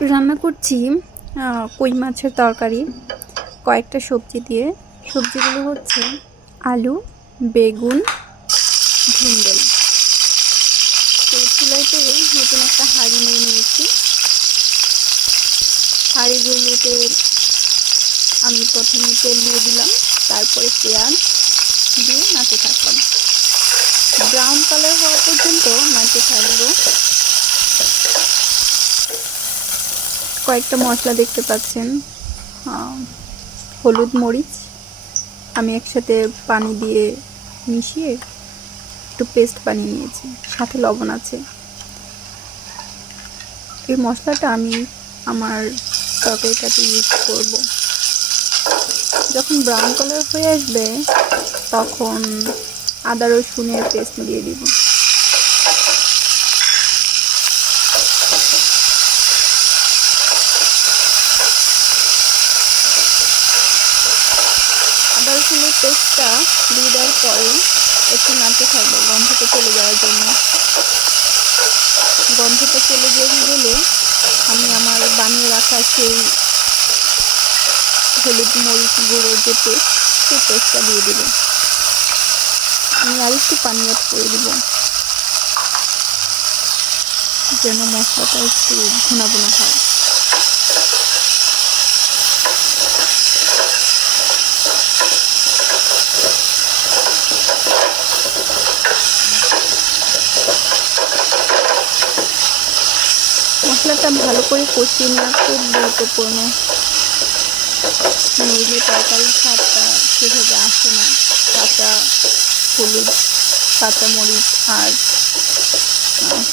রান্না করছি কই মাছের তরকারি কয়েকটা সবজি দিয়ে। সবজিগুলো হচ্ছে আলু, বেগুন, ধুন্দল। তো চুলাইতে নতুন একটা হাঁড়ি নিয়ে নিয়েছি। হাঁড়িগুলোতে আমি প্রথমে তেল দিয়ে দিলাম, তারপরে পেঁয়াজ দিয়ে নাড়তে থাকলাম। ব্রাউন কালার হওয়া পর্যন্ত নাড়তে থাকবো। কয়েকটা মশলা দেখতে পাচ্ছেন, হলুদ, মরিচ আমি একসাথে পানি দিয়ে মিশিয়ে একটু পেস্ট বানিয়ে নিয়েছি, সাথে লবণ আছে। এই মশলাটা আমি আমার তরকারিটাতে ইউজ করব। যখন ব্রাউন কালার হয়ে আসবে তখন আদা রসুনের পেস্ট দিয়ে দিব। আদা রসুনের পেস্টটা দিয়ে দেওয়ার পরে একটু নাড়তে থাকবো গন্ধটা চলে যাওয়ার জন্য। গন্ধটা চলে গেলে আমি আমার বানিয়ে রাখা সেই হলুদ মরিচ গুঁড়োর যে পেস্ট, সেই পেস্টটা দিয়ে দেব। আমি আর একটু পানি অ্যাড করে দেব যেন মশলাটা একটু ভুনা ভুনা হয়। মশলাটা ভালো করে কষিয়ে নেওয়া খুব গুরুত্বপূর্ণ, নইলে তরকারির স্বাদটা সেভাবে আসে না। কাঁচা হলুদ, কাঁচা মরিচ আর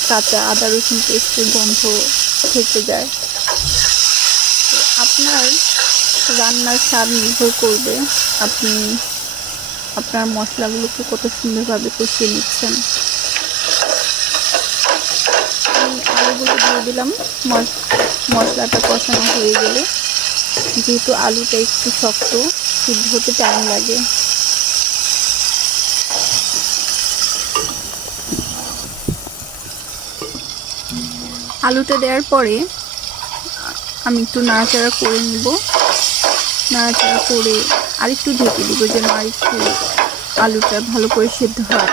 কাঁচা আদা রসুন পেস্টের গন্ধ থেকে যায়। আপনার রান্নার স্বাদ নির্ভর করবে আপনি আপনার মশলাগুলোকে কত সুন্দরভাবে কষিয়ে নিচ্ছেন। আমি আলুগুলো দিয়ে দিলাম। মশলাটা কষানো হয়ে গেলে, যেহেতু আলুটা একটু শক্ত, সিদ্ধ হতে টাইম লাগে, আলুটা দেওয়ার পরে আমি একটু নাড়াচাড়া করে নিব। নাড়াচাড়া করে আরেকটু ঢেকে দিব যেন আরেকটু আলুটা ভালো করে সিদ্ধ হয়।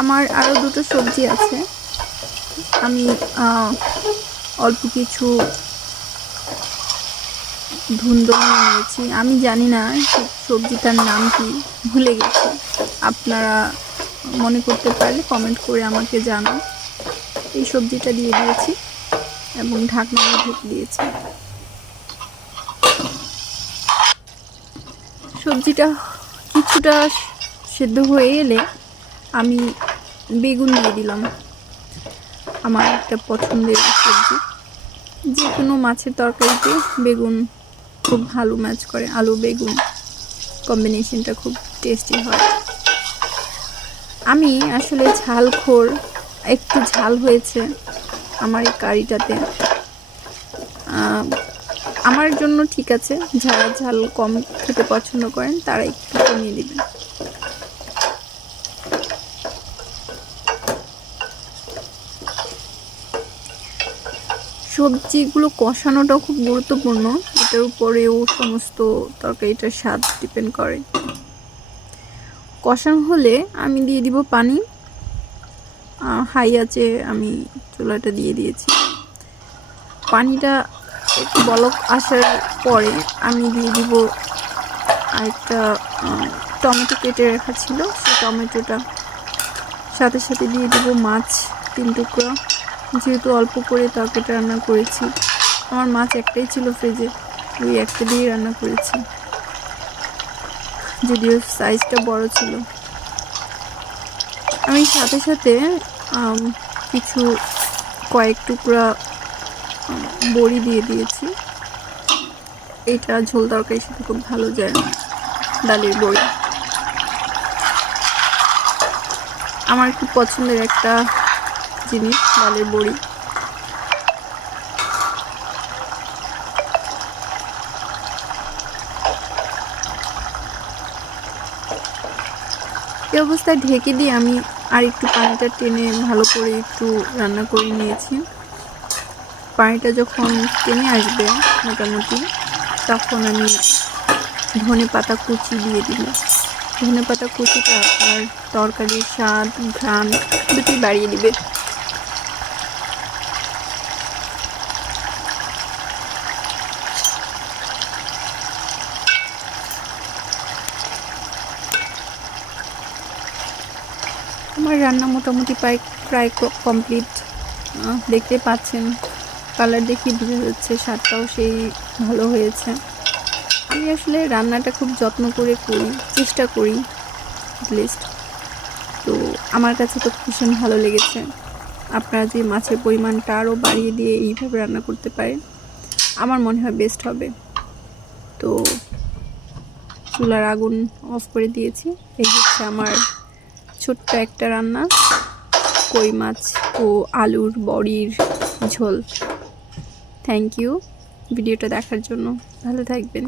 আমার আরও দুটো সবজি আছে, আমি অল্প কিছু ধুন্দল নিয়েছি। আমি জানি না সবজিটার নাম কি, ভুলে গেছি। আপনারা মনে করতে পারলে কমেন্ট করে আমাকে জানান। এই সবজিটা দিয়ে দিয়েছি এবং ঢাকনা দিয়ে ঢেকে দিয়েছি। সবজিটা কিছুটা সেদ্ধ হয়ে এলে আমি বেগুন দিয়ে দিলাম। আমার একটা পছন্দের সবজি, যে কোনো মাছের তরকারিতে বেগুন খুব ভালো ম্যাচ করে। আলু বেগুন কম্বিনেশনটা খুব টেস্টি হয়। আমি আসলে ঝালখোর, একটু ঝাল হয়েছে আমার এই কারিটাতে। আমার জন্য ঠিক আছে, যারা ঝাল কম খেতে পছন্দ করেন তারা একটু কমিয়ে দেবেন। সবজিগুলো কষানোটাও খুব গুরুত্বপূর্ণ, এটার উপরেও সমস্ত তরকারিটার স্বাদ ডিপেন্ড করে। কষানো হলে আমি দিয়ে দিব পানি। হাই আছে আমি চুলাটা দিয়ে দিয়েছি। পানিটা একটু বলক আসার পরে আমি দিয়ে দিব আরেকটা টমেটো কেটে রাখা ছিল, সেই টমেটোটা সাথে সাথে দিয়ে দিব মাছ 3 টুকরা। যেহেতু অল্প করে তরকারিটা রান্না করেছি, আমার মাছ একটাই ছিল ফ্রিজে, ওই একটা দিয়ে রান্না করেছি, যদিও সাইজটা বড় ছিল। আমি সাথে সাথে কিছু কয়েক টুকরা বড়ি দিয়ে দিয়েছি। এটা ঝোল তরকারির সাথে খুব ভালো যায়, ডালের বড়ি আমার খুব পছন্দের একটা জিনিস, ডালের বড়ি। এই অবস্থায় ঢেকে দিয়ে আমি আর একটু পানিটা টেনে ভালো করে একটু রান্না করে নিয়েছি। পানিটা যখন টেনে আসবে মোটামুটি, তখন আমি ধনে পাতা কুচি দিয়ে দিব। ধনে পাতা কুচিটা আপনার তরকারির স্বাদ, ঘ্রাণ দুটি বাড়িয়ে দিবে। আমার রান্না মোটামুটি প্রায় কমপ্লিট। দেখতে পাচ্ছেন, কালার দেখে বোঝা যাচ্ছে স্বাদটাও সেই ভালো হয়েছে। আমি আসলে রান্নাটা খুব যত্ন করে করি, চেষ্টা করি লিস্ট। তো আমার কাছে তো ভীষণ ভালো লেগেছে। আপনারা যে মাছের পরিমাণটা আরও বাড়িয়ে দিয়ে এইভাবে রান্না করতে পারেন, আমার মনে হয় বেস্ট হবে। তো চুলার আগুন অফ করে দিয়েছি। এই হচ্ছে আমার ছোট্ট একটা রান্না, কই মাছ ও আলুর বড়ির ঝোল। থ্যাংক ইউ ভিডিওটা দেখার জন্য। ভালো থাকবেন।